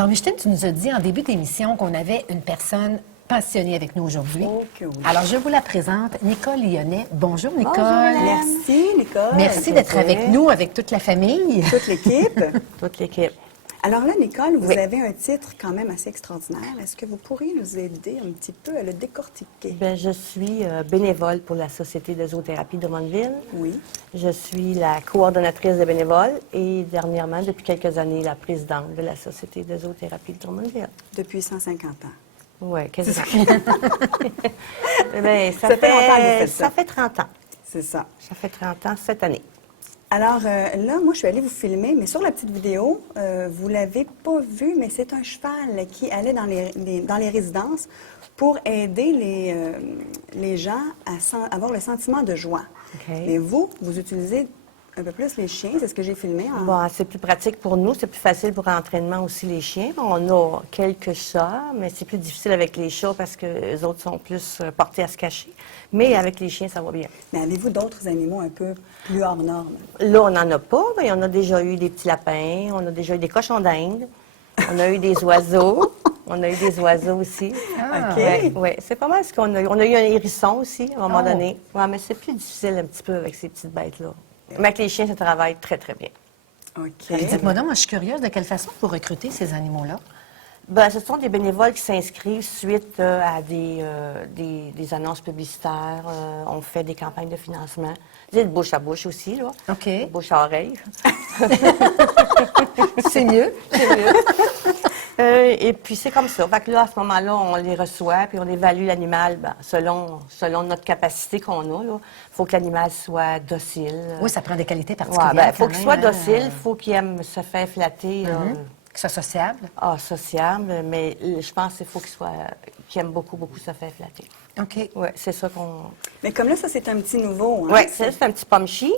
Alors, Micheline, tu nous as dit en début d'émission qu'on avait une personne passionnée avec nous aujourd'hui. Oh que oui. Alors, je vous la présente, Nicole Lyonnais. Bonjour, Nicole. Bonjour, Hélène. Merci, Nicole. Merci d'être avec nous, avec toute la famille. Toute l'équipe. Toute l'équipe. Alors là, Nicole, vous Oui. avez un titre quand même assez extraordinaire. Est-ce que vous pourriez nous aider un petit peu à le décortiquer? Ben, je suis bénévole pour la Société de zoothérapie de Drummondville. Oui. Je suis la coordonnatrice des bénévoles et dernièrement, depuis quelques années, la présidente de la Société de zoothérapie de Drummondville. Depuis 150 ans. Oui, quasiment. Ben, Ça fait longtemps que vous faites ça. Ça fait 30 ans. C'est ça. Ça fait 30 ans cette année. Alors là, moi, je suis allée vous filmer, mais sur la petite vidéo, vous l'avez pas vu, mais c'est un cheval qui allait dans les résidences pour aider les gens à avoir le sentiment de joie. OK. Mais vous utilisez un peu plus les chiens, c'est ce que j'ai filmé. Bon, c'est plus pratique pour nous, c'est plus facile pour l'entraînement aussi, les chiens. On a quelques chats, mais c'est plus difficile avec les chats parce que les autres sont plus portés à se cacher. Mais avec les chiens, ça va bien. Mais avez-vous d'autres animaux un peu plus hors normes? Là, on n'en a pas, mais on a déjà eu des petits lapins, on a déjà eu des cochons d'Inde, on a eu des oiseaux, on a eu des oiseaux aussi. OK. Oui, c'est pas mal ce qu'on a eu. On a eu un hérisson aussi, à un moment Oh. donné. Oui, mais c'est plus difficile un petit peu avec ces petites bêtes-là. Mais avec les chiens, ça travaille très, très bien. OK. Dites-moi donc, moi, je suis curieuse, de quelle façon vous recrutez ces animaux-là? Ben, ce sont des bénévoles qui s'inscrivent suite à des annonces publicitaires. On fait des campagnes de financement. Des de bouche à bouche aussi, là. OK. De bouche à oreille. C'est mieux. C'est mieux. Et puis, c'est comme ça. Fait que là, à ce moment-là, on les reçoit, puis on évalue l'animal selon notre capacité qu'on a. Il faut que l'animal soit docile. Oui, ça prend des qualités Ouais, particulières. ben, faut quand qu'il même, soit hein. docile, il faut qu'il aime se faire flatter. Que ça soit sociable. Sociable, mais je pense qu'il faut qu'il aime beaucoup, beaucoup se faire flatter. OK. Oui, c'est ça qu'on... Mais comme là, ça, c'est un petit nouveau. Hein? Oui, c'est un petit pomchi.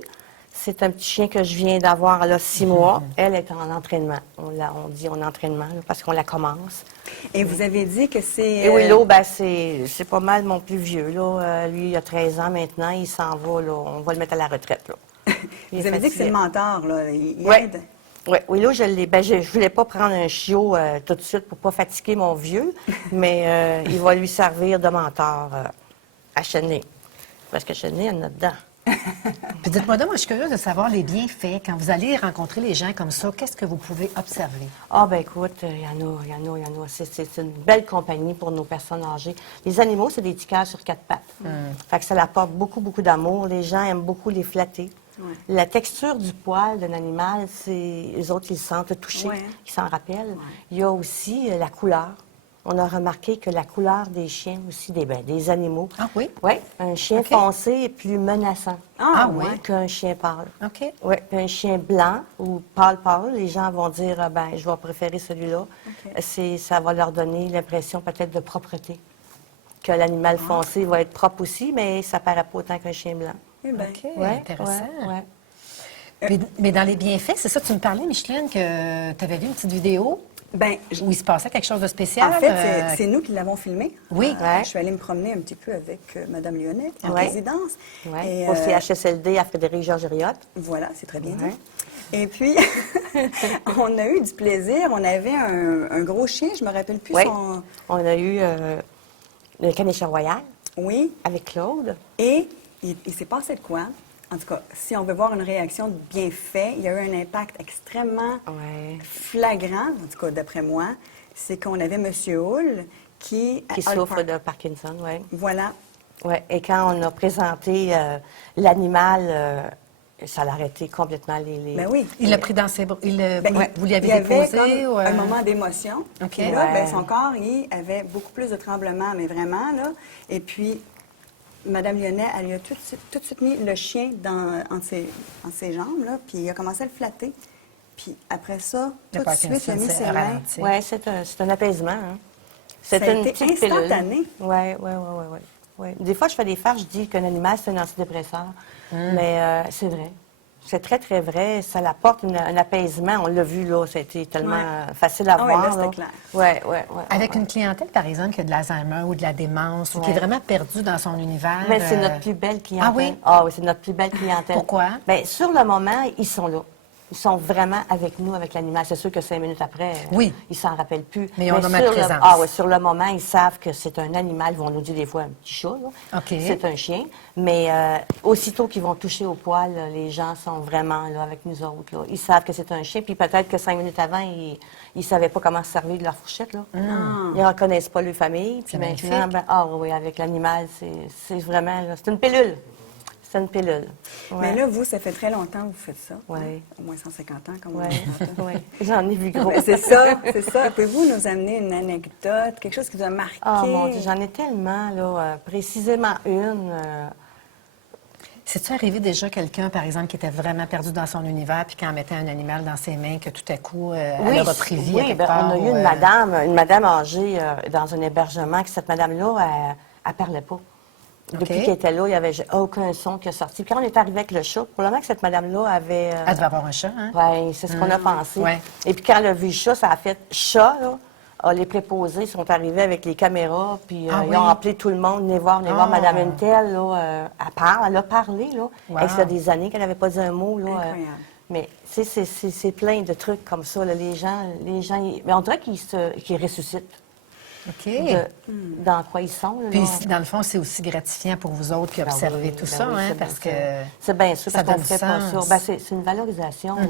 C'est un petit chien que je viens d'avoir, là, 6 mois. Elle est en entraînement. On dit en entraînement, là, parce qu'on la commence. Et vous avez dit que c'est... Et Willow, ben, c'est pas mal mon plus vieux, là. Lui, il a 13 ans maintenant. Il s'en va, là. On va le mettre à la retraite, là. Vous avez dit que c'est le mentor, là. Il Oui. aide. Oui, Willow, je l'ai. Ben, je voulais pas prendre un chiot tout de suite pour pas fatiguer mon vieux, mais il va lui servir de mentor à Cheney. Parce que Cheney, elle en a dedans. Puis dites-moi donc, moi, je suis curieuse de savoir les bienfaits. Quand vous allez rencontrer les gens comme ça, qu'est-ce que vous pouvez observer? Ah, ben écoute, il y en a. C'est une belle compagnie pour nos personnes âgées. Les animaux, c'est des tickers sur 4 pattes. Fait que ça leur apporte beaucoup, beaucoup d'amour. Les gens aiment beaucoup les flatter. Ouais. La texture du poil d'un animal, les autres, ils se sentent touchés, Ouais. ils s'en rappellent. Il y a aussi la couleur. On a remarqué que la couleur des chiens aussi, des animaux. Ah oui? Oui, un chien OK. foncé est plus menaçant Ah, oui. qu'un chien pâle. OK. Oui, puis un chien blanc ou pâle, les gens vont dire, ah, ben, je vais préférer celui-là. OK. Ça va leur donner l'impression peut-être de propreté. Que l'animal foncé va être propre aussi, mais ça paraît pas autant qu'un chien blanc. Eh bien, OK, Ouais, intéressant. ouais. Mais dans les bienfaits, c'est ça, tu me parlais, Micheline, que tu avais vu une petite vidéo ben, où il se passait quelque chose de spécial. en fait, c'est nous qui l'avons filmé. Oui. Ouais. Je suis allée me promener un petit peu avec Mme Lyonnais en Ouais. résidence. Ouais. Et, Au CHSLD à Frédéric-Georges-Riotte. voilà, c'est très bien dit. Ouais. Et puis, on a eu du plaisir. On avait un gros chien, je me rappelle plus Oui. son... On a eu le caniche royal Oui. avec Claude. Et il s'est passé de quoi? En tout cas, si on veut voir une réaction bien faite, il y a eu un impact extrêmement Ouais. flagrant, en tout cas d'après moi, c'est qu'on avait M. Hull qui... Qui a le souffre par- de Parkinson, oui. Voilà. Ouais. Et quand on a présenté l'animal, ça l'a arrêté complètement les... Ben oui. Il l'a pris dans ses bras. Ben, Vous lui avez il y avait déposé? comme ou, un moment d'émotion. OK. Puis là, Ouais. ben, son corps, il avait beaucoup plus de tremblements, mais vraiment, là. Et puis, Mme Lyonnais, elle lui a tout de suite mis le chien entre ses jambes, là, puis il a commencé à le flatter. Puis après ça, Le tout de suite, il a Parkinson mis s'est ses mains. ralenti. Oui, c'est un apaisement. Hein. Ça a une été petite pilule. instantané. Oui. Des fois, je fais des farces, je dis qu'un animal, c'est un antidépresseur. Mais c'est vrai. C'est très, très vrai. Ça apporte un apaisement. On l'a vu, là. Ça a été tellement facile à Ah ouais, voir. là, c'était clair. Oui. Avec une clientèle, par exemple, qui a de l'Alzheimer ou de la démence, ou qui est Ouais. vraiment perdue dans son univers. Mais c'est notre plus belle clientèle. Ah oui? Ah oui, c'est notre plus belle clientèle. Pourquoi? Bien, sur le moment, ils sont là. Ils sont vraiment avec nous, avec l'animal. C'est sûr que 5 minutes après, Oui. ils s'en rappellent plus. Mais on a ma sur présence. sur le moment, ils savent que c'est un animal. Ils vont nous dire des fois un petit chat, là. OK. C'est un chien. Mais aussitôt qu'ils vont toucher au poil, là, les gens sont vraiment là, avec nous autres. Là. Ils savent que c'est un chien. Puis peut-être que 5 minutes avant, ils ne savaient pas comment se servir de leur fourchette. Là. Ils ne reconnaissent pas leur famille. Puis C'est maintenant, magnifique. oui, avec l'animal, c'est vraiment... là, c'est une pilule. C'est une pilule. Mais Ouais. là, vous, ça fait très longtemps que vous faites ça. Ouais. hein? Au moins 150 ans, comme Ouais, on dit. ouais. J'en ai vu gros. Ben, c'est ça, c'est ça. Pouvez-vous nous amener une anecdote, quelque chose qui vous a marqué? Ah mon Dieu, j'en ai tellement, là. Précisément une. C'est-tu arrivé déjà quelqu'un, par exemple, qui était vraiment perdu dans son univers, puis qui en mettait un animal dans ses mains, que tout à coup, elle a repris vie à quelque ben, part, on a eu ou, une madame âgée dans un hébergement, que cette madame-là, elle parlait pas. Depuis OK. qu'elle était là, il n'y avait aucun son qui est sorti. Puis quand on est arrivé avec le chat, probablement que cette madame-là avait... Elle devait avoir un chat, hein? Oui, c'est ce qu'on a pensé. ouais. Et puis quand elle a vu le chat, ça a fait chat, là. Ah, les préposés sont arrivés avec les caméras, puis Ah ils ont oui? appelé tout le monde, venez voir Ah. Madame Untel, là, elle a parlé, là. Wow. Ça fait des années qu'elle n'avait pas dit un mot, là. Incroyable. Mais c'est plein de trucs comme ça, là. Les gens, mais on dirait qu'ils ressuscitent OK. dans quoi ils sont, là. Puis, dans le fond, c'est aussi gratifiant pour vous autres qui Ben observez oui, tout ben ça, oui, hein, c'est parce que bien sûr. C'est bien sûr, ça parce qu'on donne ne fait pas ça. sens. Ben, c'est une valorisation. là.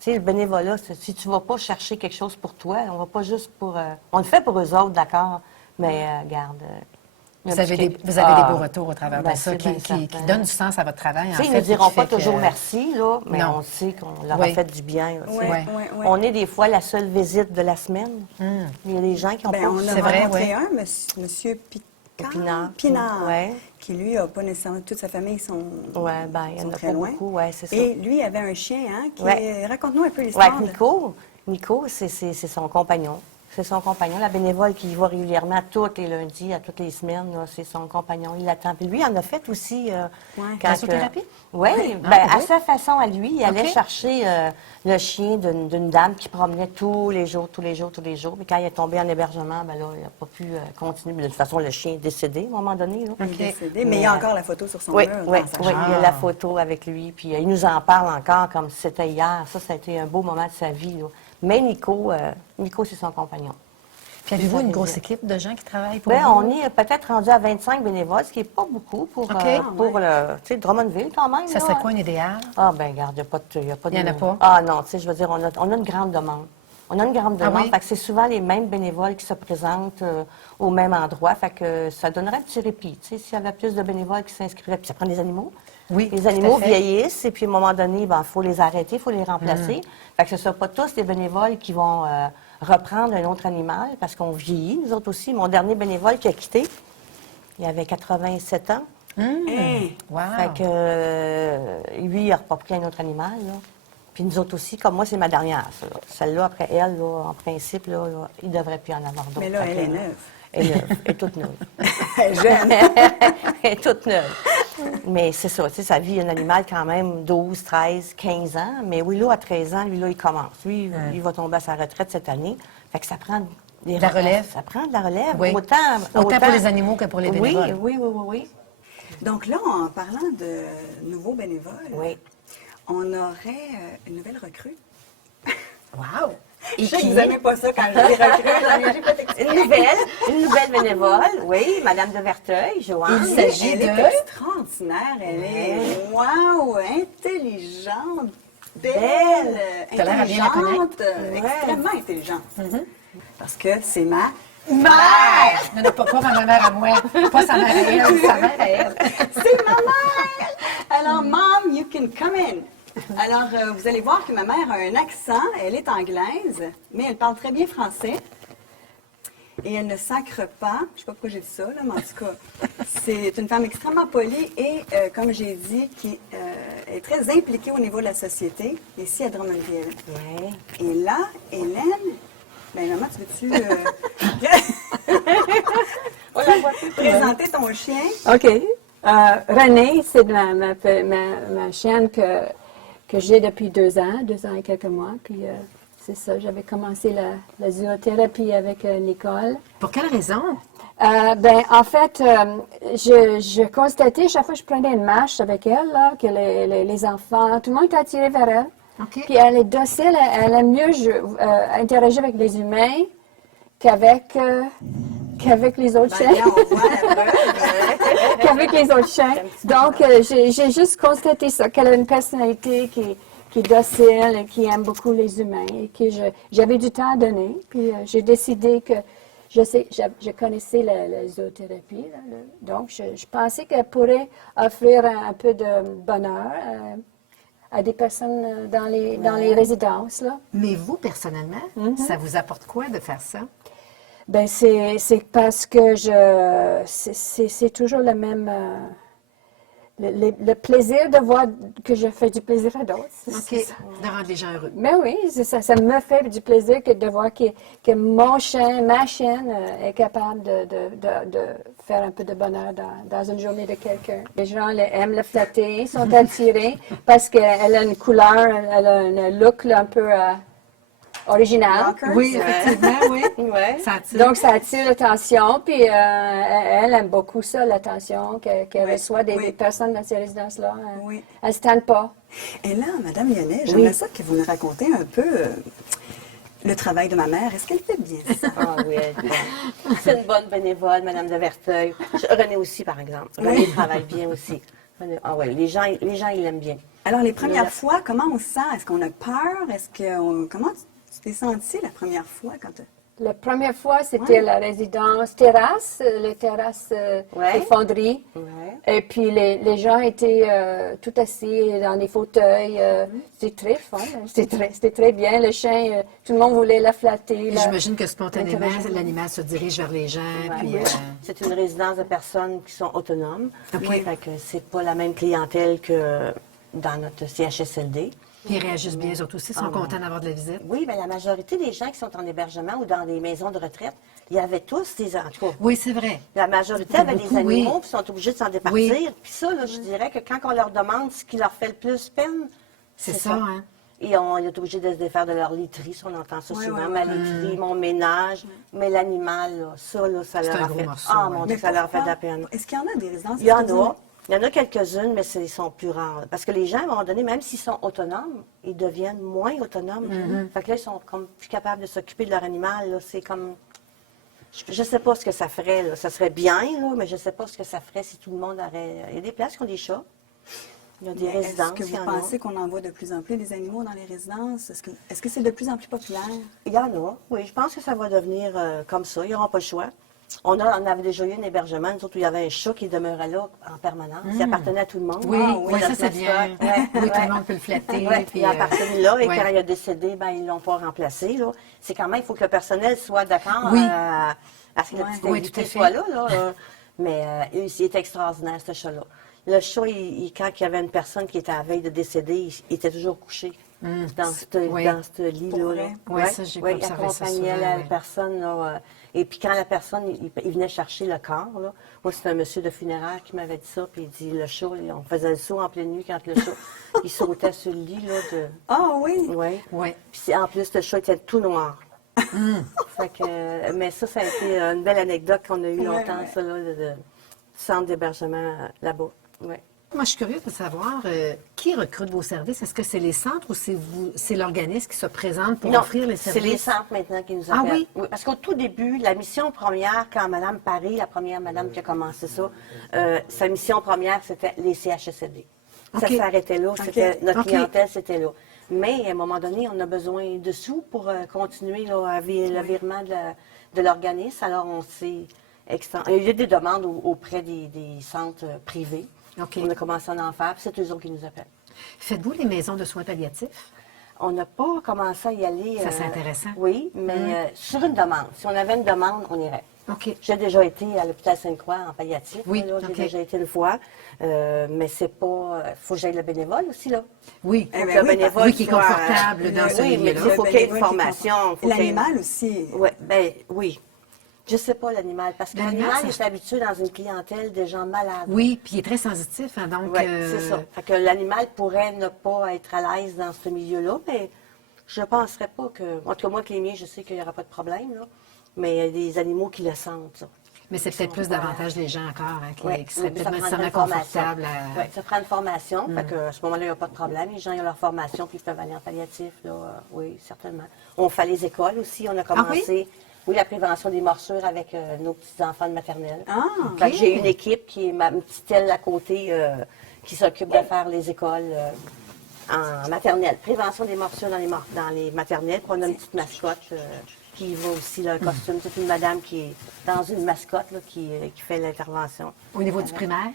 Tu sais, le bénévolat, si tu ne vas pas chercher quelque chose pour toi, on va pas juste pour... on le fait pour eux autres, d'accord, mais regarde... vous avez des beaux retours au travers ben, de ça c'est qui, bien qui certain. donnent du sens à votre travail, en Tu sais, ils fait. ne diront qui pas fait que- toujours merci, là, mais Non. on sait qu'on leur Oui. a fait du bien. là, tu sais. Oui, Ouais. oui, oui. On est des fois la seule visite de la semaine. Il y a des gens qui ont Ben, pas... on a C'est vrai, rencontré oui. un, monsieur Pinard. Pinard, Ouais. qui, lui, n'a pas nécessairement... Toute sa famille sont, Ouais, ben, il y en sont a très pas loin. beaucoup, ouais, c'est ça. Et lui, il avait un chien, hein, qui... Ouais. Raconte-nous un peu Ouais, l'histoire. avec Nico. Nico, c'est son compagnon. C'est son compagnon, la bénévole qui y va régulièrement tous les lundis, à toutes les semaines. là, C'est son compagnon, il l'attend. Puis lui, il en a fait aussi. Ouais. Massothérapie? Oui, Ah, ben, à oui. sa façon à lui, il allait OK. chercher le chien d'une dame qui promenait tous les jours. Mais quand il est tombé en hébergement, ben là, il n'a pas pu continuer. Mais de toute façon, le chien est décédé à un moment donné. Là. Il est décédé, mais il y a encore la photo sur son Oui, mur. oui, dans sa oui, chambre. il y a la photo avec lui. Puis il nous en parle encore comme si c'était hier. Ça a été un beau moment de sa vie. Là. Mais Nico, c'est son compagnon. Puis avez-vous une Ça grosse veut équipe de gens qui travaillent pour Ben, vous? on est peut-être rendu à 25 bénévoles, ce qui n'est pas beaucoup pour, OK. le, tu sais, Drummondville quand même. Ça là. serait quoi un idéal? Ah, ben regarde, il n'y a pas de... Il y en a pas? Ah non, tu sais, je veux dire, on a une grande demande. On a une grande Ah demande, oui? fait que c'est souvent les mêmes bénévoles qui se présentent au même endroit, fait que ça donnerait un petit répit, tu sais, s'il y avait plus de bénévoles qui s'inscriraient. Puis ça prend des animaux. Oui, Les tout à animaux fait. vieillissent, et puis à un moment donné, il faut les arrêter, il faut les remplacer. Fait que ce ne sont pas tous des bénévoles qui vont reprendre un autre animal, parce qu'on vieillit, nous autres aussi. Mon dernier bénévole qui a quitté, il avait 87 ans. Hein? Wow! Fait que lui, il n'a pas pris un autre animal. Là. Puis nous autres aussi, comme moi, c'est ma dernière. Ça, là. Celle-là, après elle, là, en principe, là, il ne devrait plus en avoir d'autres. Mais là, Fait elle que, est neuve. Elle est neuve. Elle est toute neuve. Elle est jeune. Elle est toute neuve. Mais c'est ça, tu sais, ça vit un animal quand même 12, 13, 15 ans. Mais oui, là, à 13 ans, lui, là, il commence. Lui, il va tomber à sa retraite cette année. Fait que ça prend des De la remplaçants. relève. Ça prend de la relève. Oui. Autant Autant pour les animaux que pour les bénévoles. Oui, oui, oui, oui, oui. Donc là, en parlant de nouveaux bénévoles, Oui. on aurait une nouvelle recrue. Wow! Je sais que vous n'aimez pas ça quand je dis recrue, là, mais j'ai pas d'explication. Une nouvelle bénévole, oui, Madame de Verteuil, Joanne. Il s'agit Elle de... est extraordinaire, elle est, wow, intelligente, belle, T'as l'air à bien la intelligente, Ouais. extrêmement intelligente. Parce que c'est ma Mère! Non, non, pas ma mère à moi. Pas sa mère à elle, sa mère à elle. C'est ma mère! Alors, Mom, you can come in. Alors, vous allez voir que ma mère a un accent. Elle est anglaise, mais elle parle très bien français. Et elle ne sacre pas. Je ne sais pas pourquoi j'ai dit ça, là, mais en tout cas, c'est une femme extrêmement polie et, comme j'ai dit, qui est très impliquée au niveau de la société, ici à Drummondville. Oui. Et là, Hélène, ben maman, tu veux-tu présenter ton chien? OK. Renée, c'est ma chienne que j'ai depuis 2 ans et quelques mois. Puis c'est ça, j'avais commencé la zoothérapie avec Nicole. Pour quelle raison? En fait, je constatais, chaque fois que je prenais une marche avec elle, là, que les enfants, tout le monde était attiré vers elle. OK. Puis elle est docile, elle aime mieux interagir avec les humains qu'avec les autres Ben, chiens. là, on voit la preuve. Qu'avec les autres chiens. Donc, j'ai juste constaté ça, qu'elle a une personnalité qui est docile et qui aime beaucoup les humains et que j'avais du temps à donner. Puis j'ai décidé que je connaissais la zoothérapie. Là, donc, je pensais qu'elle pourrait offrir un peu de bonheur à des personnes dans les résidences. Là. Mais vous, personnellement, ça vous apporte quoi de faire ça? Ben c'est parce que c'est toujours le même le plaisir de voir que je fais du plaisir à d'autres. OK. De rendre les gens heureux. Mais oui, ça me fait du plaisir de voir que mon chien, ma chienne est capable de faire un peu de bonheur dans une journée de quelqu'un. Les gens aiment le flatter, sont attirés parce qu'elle a une couleur, elle a un look là, un peu original. Rocker. Oui, effectivement, oui. Ouais. Ça attire. Donc, ça attire l'attention, puis elle aime beaucoup ça, l'attention qu'elle Oui, reçoit des oui. personnes dans ces résidences-là. Oui. Elle ne se tente pas. Et là, Madame Lyonnais, j'aimerais ça que vous nous racontiez un peu le travail de ma mère. Est-ce qu'elle fait bien ça? Ah oui, elle est bonne. C'est une bonne bénévole, Madame de Verteuil. René aussi, par exemple. René travaille bien aussi. Ah oui, les gens, ils l'aiment bien. Alors, les premières fois, comment on se sent? Est-ce qu'on a peur? Comment tu t'es sentie la première fois quand La première fois, c'était la résidence terrasse, les terrasses Ouais. des fonderies. Ouais. Et puis, les gens étaient tout assis dans des fauteuils. C'était très fun. C'était très bien. Le chien, tout le monde voulait la flatter. Puis j'imagine que spontanément, l'animal se dirige vers les gens. Puis, C'est une résidence de personnes qui sont autonomes. OK. Fait que c'est pas la même clientèle que dans notre CHSLD. puis ils réagissent bien, surtout aussi, ils sont contents d'avoir de la visite. Oui, mais la majorité des gens qui sont en hébergement ou dans des maisons de retraite, il y avait tous des... En tout cas, Oui, c'est vrai. la majorité avait des Beaucoup, animaux oui. puis sont obligés de s'en départir. Oui. Puis ça, là, je dirais que quand on leur demande ce qui leur fait le plus peine, C'est ça, hein? Et on est obligé de se défaire de leur literie, ça, on entend ça Ouais, souvent. ouais, Ma ouais. literie, mon ménage, mais l'animal, là, ça C'est leur un a gros fait... morceau, Ah, ouais. mon Dieu, ça leur a fait de la peine. Est-ce qu'il y en a des résidences? Il y en Est-ce que vous a. Il y en a quelques-unes, mais ils sont plus rares. Parce que les gens, à un moment donné, même s'ils sont autonomes, ils deviennent moins autonomes. Fait que là, ils sont comme plus capables de s'occuper de leur animal. Là. C'est comme... Je ne sais pas ce que ça ferait. Là. Ça serait bien, là, mais je ne sais pas ce que ça ferait si tout le monde aurait... Il y a des places qui ont des chats. Il y a des Mais résidences. Est-ce que il y vous en a. pensez qu'on en voit de plus en plus des animaux dans les résidences? Est-ce que c'est de plus en plus populaire? Il y en a, oui. Je pense que ça va devenir comme ça. Ils n'auront pas le choix. On avait déjà eu un hébergement, nous autres, où il y avait un chat qui demeurait là en permanence. Il appartenait à tout le monde. Oui, Ah, oui, ça, c'est bien. Ouais, Oui, tout ouais. le monde peut le flatter. Ouais, puis, il a appartenu là, et ouais. quand il a décédé, ben, ils ne l'ont pas remplacé. Là. C'est quand même, il faut que le personnel soit d'accord Oui. à ce que le petit Oui, invité tout à fait. soit là. Mais il était extraordinaire, ce chat-là. Le chat, quand il y avait une personne qui était à la veille de décéder, il était toujours couché dans Oui. ce lit-là. Pour là. vrai? Oui, ça, j'ai pas il observé ça accompagnait souvent, la oui. personne. Là, et puis quand la personne, il venait chercher le corps, là, moi, c'est un monsieur de funéraire qui m'avait dit ça, puis il dit, le chat, on faisait le saut en pleine nuit quand le chat, il sautait sur le lit, là, Ah oui! Oui. Oui. Puis en plus, le chat était tout noir. Fait que, mais ça a été une belle anecdote qu'on a eue longtemps, ouais. ça, là, du centre d'hébergement là-bas. Ouais. Moi, je suis curieuse de savoir qui recrute vos services. Est-ce que c'est les centres ou c'est l'organisme qui se présente pour offrir les c'est services? les centres maintenant qui nous Ah appellent. oui? Parce qu'au tout début, la mission première, quand Mme Paris, la première madame qui a commencé ça, sa mission première, c'était les CHSLD. Ça OK. s'arrêtait là. C'était, notre OK. clientèle, c'était là. Mais à un moment donné, on a besoin de sous pour continuer là, le virement de l'organisme. Alors, on s'est il y a des demandes auprès des centres privés. OK. On a commencé à en faire, puis c'est eux autres qui nous appellent. Faites-vous les maisons de soins palliatifs? On n'a pas commencé à y aller. Ça, c'est intéressant. Oui, mais sur une demande. Si on avait une demande, on irait. OK. J'ai déjà été à l'hôpital Sainte-Croix en palliatif. Oui, là, j'ai OK. déjà été une fois. Mais c'est pas... faut que j'aille le bénévole aussi, là. Oui. Eh ben Le oui, bénévole oui, qui est soit, confortable dans ce oui, mais milieu-là. il faut Le qu'il y ait une bénévole qui est formation. confortable. L'animal aussi. Oui. Je sais pas l'animal, parce que L'animal, l'animal ça- est habitué dans une clientèle de gens malades. Oui, puis il est très sensitif, hein, donc... Oui, c'est ça. Fait que l'animal pourrait ne pas être à l'aise dans ce milieu-là, mais je ne penserais pas que... En tout cas, moi, avec les miens, je sais qu'il n'y aura pas de problème, là. Mais il y a des animaux qui le sentent, ça. Mais c'est peut-être plus davantage les gens encore qui Oui, seraient ça peut-être prendrait nécessairement une formation. confortables à... Oui, ça prend une formation. Fait que, à ce moment-là, il n'y a pas de problème. Les gens ils ont leur formation puis ils peuvent aller en palliatif. Là, oui, certainement. On fait les écoles aussi. On a commencé, oui, la prévention des morsures avec nos petits-enfants de maternelle. Ah, Fait que j'ai une équipe qui est ma petite aile à côté qui s'occupe de faire les écoles en maternelle. Prévention des morsures dans les maternelles. Puis on a une petite mascotte qui va aussi, le costume. C'est une madame qui est dans une mascotte là, qui fait l'intervention. Au niveau du primaire?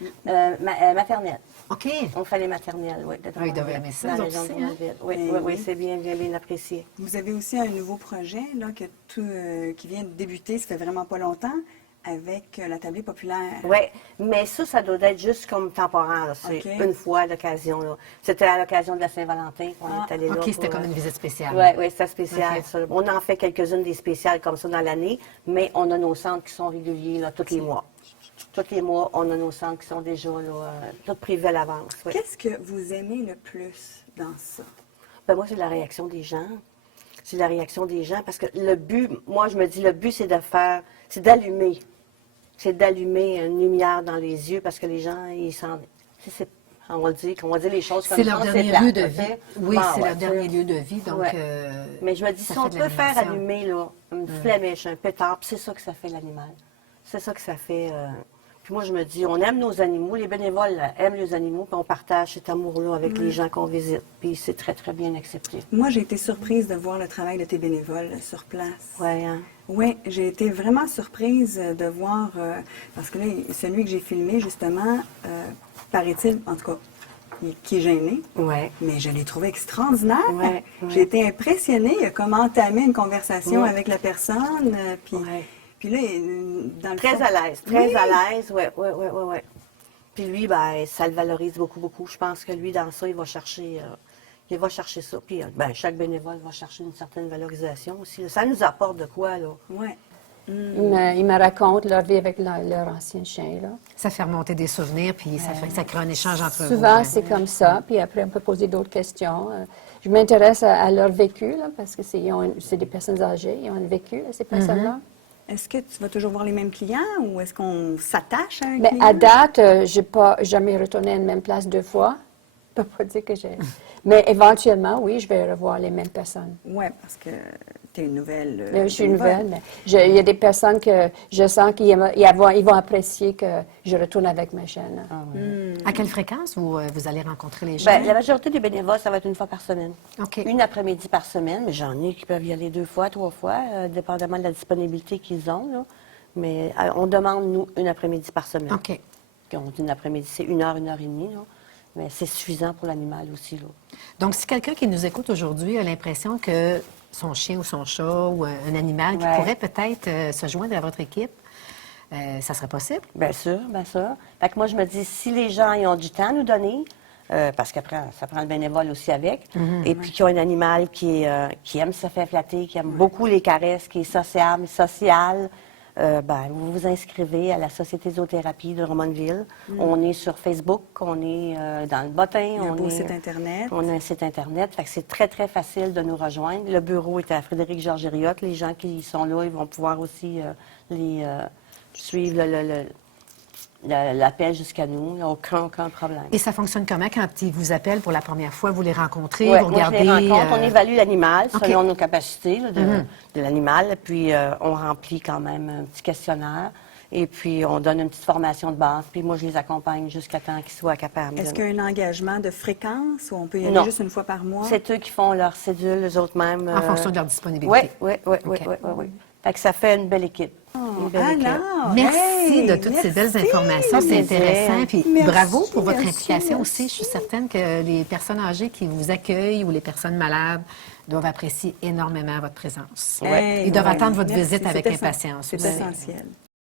Maternelle. OK. On fait les maternelles, oui. Ah, ils doivent aimer ça, dans la eux région aussi, de hein? Drummondville. Oui, Eh oui, oui. c'est bien, bien, bien apprécié. Vous avez aussi un nouveau projet là, qui vient de débuter, ça fait vraiment pas longtemps, avec la tablée populaire. Oui, mais ça doit être juste comme temporaire. là. C'est OK. une fois à l'occasion. là. C'était à l'occasion de la Saint-Valentin qu'on est allé là. OK, c'était pour, comme une visite spéciale. Oui, oui, c'était spécial. OK. Ça. On en fait quelques-unes des spéciales comme ça dans l'année, mais on a nos centres qui sont réguliers là, tous les mois. Tous les mois, on a nos centres qui sont déjà là, tous privés à l'avance. Oui. Qu'est-ce que vous aimez le plus dans ça? Ben moi, c'est la réaction des gens. C'est la réaction des gens parce que le but, moi, je me dis, le but, c'est de faire, c'est d'allumer. C'est d'allumer une lumière dans les yeux parce que les gens, ils sentent. On va dire les choses comme ça. C'est leur dernier plate, lieu de tu vie. sais. Oui, Bon, c'est ouais, leur dernier lieu de vie. Donc, Ouais. Mais je me dis, ça si on fait de peut faire l'animation. allumer là, une flémèche, un pétard, puis c'est ça que ça fait l'animal. C'est ça que ça fait. Puis moi, je me dis, on aime nos animaux. Les bénévoles là, aiment les animaux, puis on partage cet amour-là avec les gens qu'on visite. Puis c'est très, très bien accepté. Moi, j'ai été surprise de voir le travail de tes bénévoles sur place. Ouais, hein? Oui, j'ai été vraiment surprise de voir, parce que là, celui que j'ai filmé, justement, paraît-il, en tout cas, qui est gêné, Ouais. mais je l'ai trouvé extraordinaire. Ouais, ouais. J'ai été impressionnée. Il a comme entamé une conversation Ouais. avec la personne, puis, Ouais. puis là, dans le Très fond- à l'aise, très Oui. à l'aise, oui, oui, oui, oui, oui. Puis lui, ben, ça le valorise beaucoup, beaucoup. Je pense que lui, dans ça, il va chercher ça. Puis, ben, chaque bénévole va chercher une certaine valorisation aussi. Ça nous apporte de quoi, là? Ouais. Ils me racontent leur vie avec leur ancien chien. Là. ça fait remonter des souvenirs, puis ça crée un échange entre vous. Souvent, hein. c'est comme ça. Puis après, on peut poser d'autres questions. Je m'intéresse à leur vécu, là, parce que c'est des personnes âgées. Ils ont un vécu, ces personnes-là. Est-ce que tu vas toujours voir les mêmes clients ou est-ce qu'on s'attache à un Mais client? à date, je n'ai pas jamais retourné à la même place 2 fois. Je ne peux pas dire que j'ai... Mais éventuellement, oui, je vais revoir les mêmes personnes. Oui, parce que tu es une nouvelle. Je suis nouvelle, mais il y a des personnes que je sens qu'ils vont apprécier que je retourne avec ma chaîne. À quelle fréquence vous allez rencontrer les gens? Ben, la majorité des bénévoles, ça va être une fois par semaine. OK. Une après-midi par semaine, mais j'en ai qui peuvent y aller 2 fois, 3 fois, dépendamment de la disponibilité qu'ils ont, là. Mais on demande, nous, une après-midi par semaine. OK. Quand on dit une après-midi, c'est 1 heure, 1 heure et demie, là. Mais c'est suffisant pour l'animal aussi, là. Donc, si quelqu'un qui nous écoute aujourd'hui a l'impression que son chien ou son chat ou un animal qui Ouais. pourrait peut-être se joindre à votre équipe, ça serait possible? Bien sûr, bien sûr. Fait que moi, je me dis, si les gens ils ont du temps à nous donner, parce qu'après, ça prend le bénévole aussi avec, et puis qui ont un animal qui aime se faire flatter, qui aime beaucoup les caresses, qui est sociable, social, ben, vous vous inscrivez à la Société Zoothérapie de Drummondville. On est sur Facebook, on est dans le bottin. Il y a un on beau est- site Internet. On a un site Internet, fait que c'est très, très facile de nous rejoindre. Le bureau est à Frédéric-Georges Hériotte. Les gens qui sont là, ils vont pouvoir aussi suivre l'appel jusqu'à nous. Il n'y a aucun problème. Et ça fonctionne comment quand ils vous appellent pour la première fois? Vous les rencontrez, Ouais, vous moi, je regardez... les rencontre, on évalue l'animal OK. selon nos capacités là, de l'animal, puis on remplit quand même un petit questionnaire, et puis on donne une petite formation de base, puis moi, je les accompagne jusqu'à temps qu'ils soient capables. Est-ce qu'il y a un engagement de fréquence ou on peut y aller Non. juste une fois par mois? C'est eux qui font leur cédule, eux autres mêmes. En fonction de leur disponibilité. Oui, oui, oui, OK. oui. Fait que ça fait une belle équipe. Une belle équipe. Alors, Merci hey, de toutes ces belles merci. informations. C'est intéressant. Puis Merci, bravo pour votre merci, implication merci. aussi. Je suis certaine que les personnes âgées qui vous accueillent ou les personnes malades doivent apprécier énormément votre présence. Hey, Ils doivent ouais, attendre votre merci, visite avec c'est impatience. C'est aussi. essentiel.